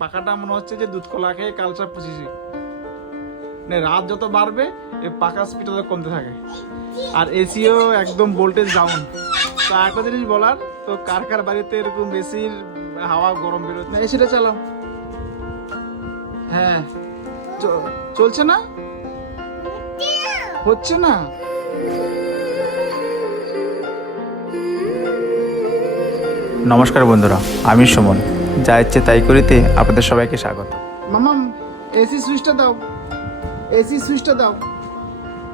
পাখাটা মনে হচ্ছে যে দুধ কলা খেয়ে কালচার পুষেছি। মানে রাত যত বাড়বে এই পাখার স্পিড তত কমতে থাকে। আর এসিও একদম ভোল্টেজ ডাউন তো একটা জিনিস বলার তো কার কার বাড়িতে এরকম এসির হাওয়া গরম বেরোচ্ছে? না এসিটা চালাও। হ্যাঁ। চ- চলছে না? হচ্ছে না? নমস্কার বন্ধুরা আমি সুমন। যা ইচ্ছে তাই করিতে আপনাদের সবাইকে স্বাগত। মামাম এসি সুইচটা দাও। এসি সুইচটা দাও।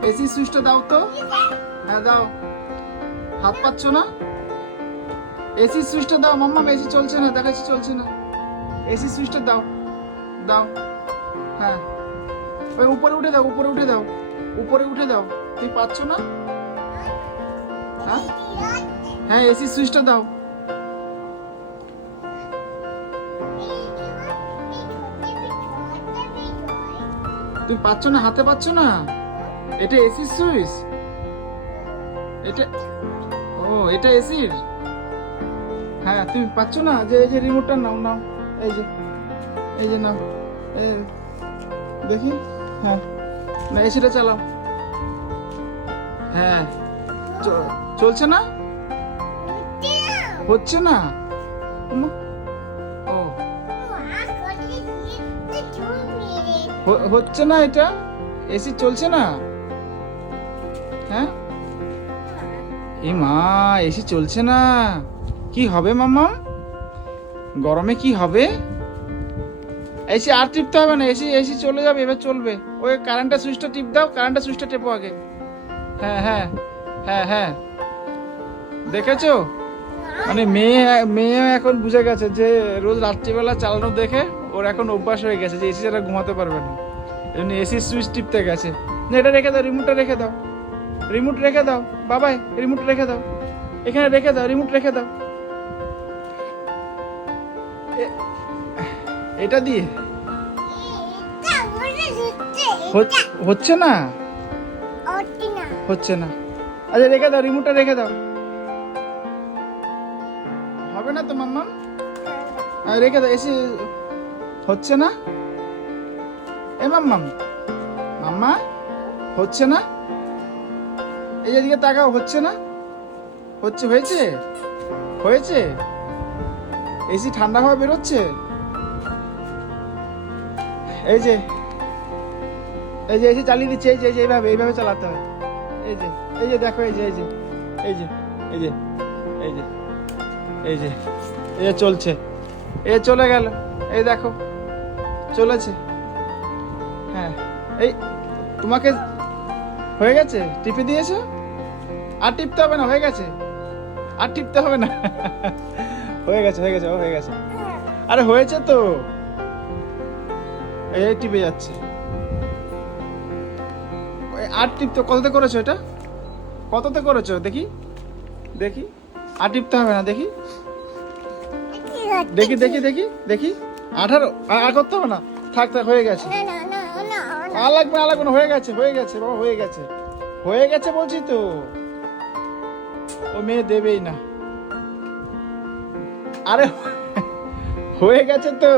এসি সুইচটা দাও তো। হ্যাঁ দাও। হাত পাচ্ছ না? এসি সুইচটা দাও মাম্মাম এসি চলছে না, দেখাচ্ছি চলছে না। এসি সুইচটা দাও। দাও। হ্যাঁ। ওই উপরে উঠে দাও, উপরে উঠে দাও। উপরে উঠে দাও। তুই পাচ্ছ না? হ্যাঁ? হ্যাঁ এসি সুইচটা দাও। তুমি পাচ্ছ না, হাতে পাচ্ছ না? এটা এসি সুইচ? এটা, ও, এটা এসির? হ্যাঁ তুমি পাচ্ছ না? যে, এই যে রিমোটটা নাও নাও। এই যে এই যে নাও। দেখি হ্যাঁ। না, এসিটা চালাও। হ্যাঁ। চলছে না? হচ্ছে না? হচ্ছে না এটা? এসি চলছে না? হ্যাঁ? এ মা এসি চলছে না। কি হবে মামা গরমে কি হবে? এসি আর টিপতে হবে না এসি এসি চলে যাবে, এবার চলবে। ওই কারেন্টের সুইচটা টিপ দাও কারেন্টের সুইচটা টেপো আগে। হ্যাঁ হ্যাঁ হ্যাঁ হ্যাঁ। দেখেছ? মানে মেয়ে মেয়ে এখন বুঝে গেছে যে রোজ রাত্রিবেলা চালানো দেখে ওর এখন অভ্যাস হয়ে গেছে যে এসি ছাড়া ঘুমাতে পারবে না। এই জন্য এসি সুইচ টিপতে গেছে। না এটা রেখে দাও রিমোটটা রেখে দাও। রিমোট রেখে দাও বাবাই রিমোট রেখে দাও। এখানে রেখে দাও রিমোট রেখে দাও। এটা দিয়ে? হচ্ছে না? হচ্ছে না। আচ্ছা রেখে দাও রিমোটটা রেখে দাও। হবে না তো মাম্মা আর রেখে দাও এসে হচ্ছে না এ মাম্মাম মাম্মা হচ্ছে না এই যে দিকে তাকাও হচ্ছে না হচ্ছে হয়েছে হয়েছে এসি ঠান্ডা হওয়া বেরোচ্ছে এই যে এই যে এসি চালিয়ে দিচ্ছে এই যে এই যে এইভাবে এইভাবে চালাতে হয় এই যে এই যে দেখো এই যে এই যে এই যে এই যে এই যে এই যে এই চলছে এ চলে গেল এই দেখো চলেছে। হ্যাঁ এই তোমাকে হয়ে গেছে? টিপে দিয়েছ? আর টিপতে হবে না, হয়ে গেছে। আর টিপতে হবে না। হয়ে গেছে হয়ে গেছে হয়ে গেছে। আরে হয়েছে তো। এই টিপে যাচ্ছে। আর টিপতে, কততে করেছ এটা? কততে করেছ? দেখি। দেখি। আর টিপতে হবে না, দেখি। দেখি দেখি দেখি দেখি। আঠারো আর করতে হবে না। থাক থাক হয়ে গেছে। আর লাগবে না আর লাগবে না হয়ে গেছে হয়ে গেছে বাবা হয়ে গেছে। হয়ে গেছে বলছি তো। ও মেয়ে দেবেই না। আরে হয়ে গেছে তো।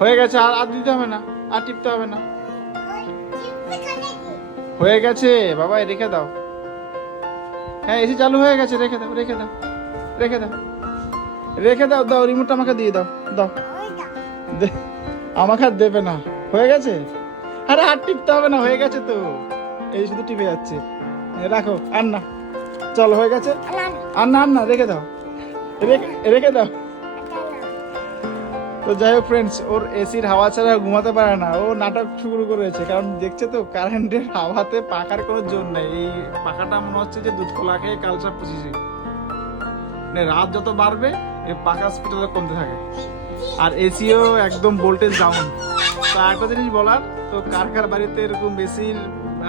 হয়ে গেছে আর আর দিতে হবে না আর টিপতে হবে না। হয়ে গেছে বাবা রেখে দাও। হ্যাঁ এসি চালু হয়ে গেছে রেখে দাও রেখে দাও রেখে দাও। রেখে দাও দাও রিমোটটা আমাকে দিয়ে দাও দাও। আমাকে আর দেবে না। হয়ে গেছে? আরে আর টিপতে হবে না, হয়ে গেছে তো। এই শুধু টিপে যাচ্ছে। রাখো আর না। চলো, হয়ে গেছে? আর না আর না, রেখে দাও। রেখে দাও। তো যাই হোক ফ্রেন্ডস ওর এসির হাওয়া ছাড়া ঘুমাতে পারে না। ও নাটক শুরু করেছে, কারণ দেখছে তো কারেন্টের হাওয়াতে পাখার কোনো জোর নেই। এই পাখাটা মনে হচ্ছে যে দুধ কলা খেয়ে কালচার পুষেছি রাত যত বাড়বে এই পাখার স্পিড কমতে থাকে। আর এসিও একদম ভোল্টেজ ডাউন তো একটা জিনিস বলার, তো কার কার বাড়িতে এরকম বেশির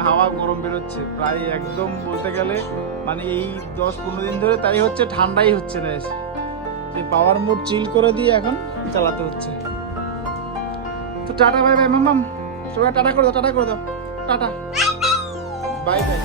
হাওয়া গরম বেরোচ্ছে। প্রায় একদম বলতে গেলে মানে এই দশ পনেরো দিন ধরে তাই হচ্ছে, ঠান্ডাই হচ্ছে না এসে। সেই পাওয়ার মোড চিল করে দিয়ে এখন চালাতে হচ্ছে। তো টাটা বাই বাই মামাম সবাই টাটা করে দাও, টাটা করে দাও। টাটা। Bye bye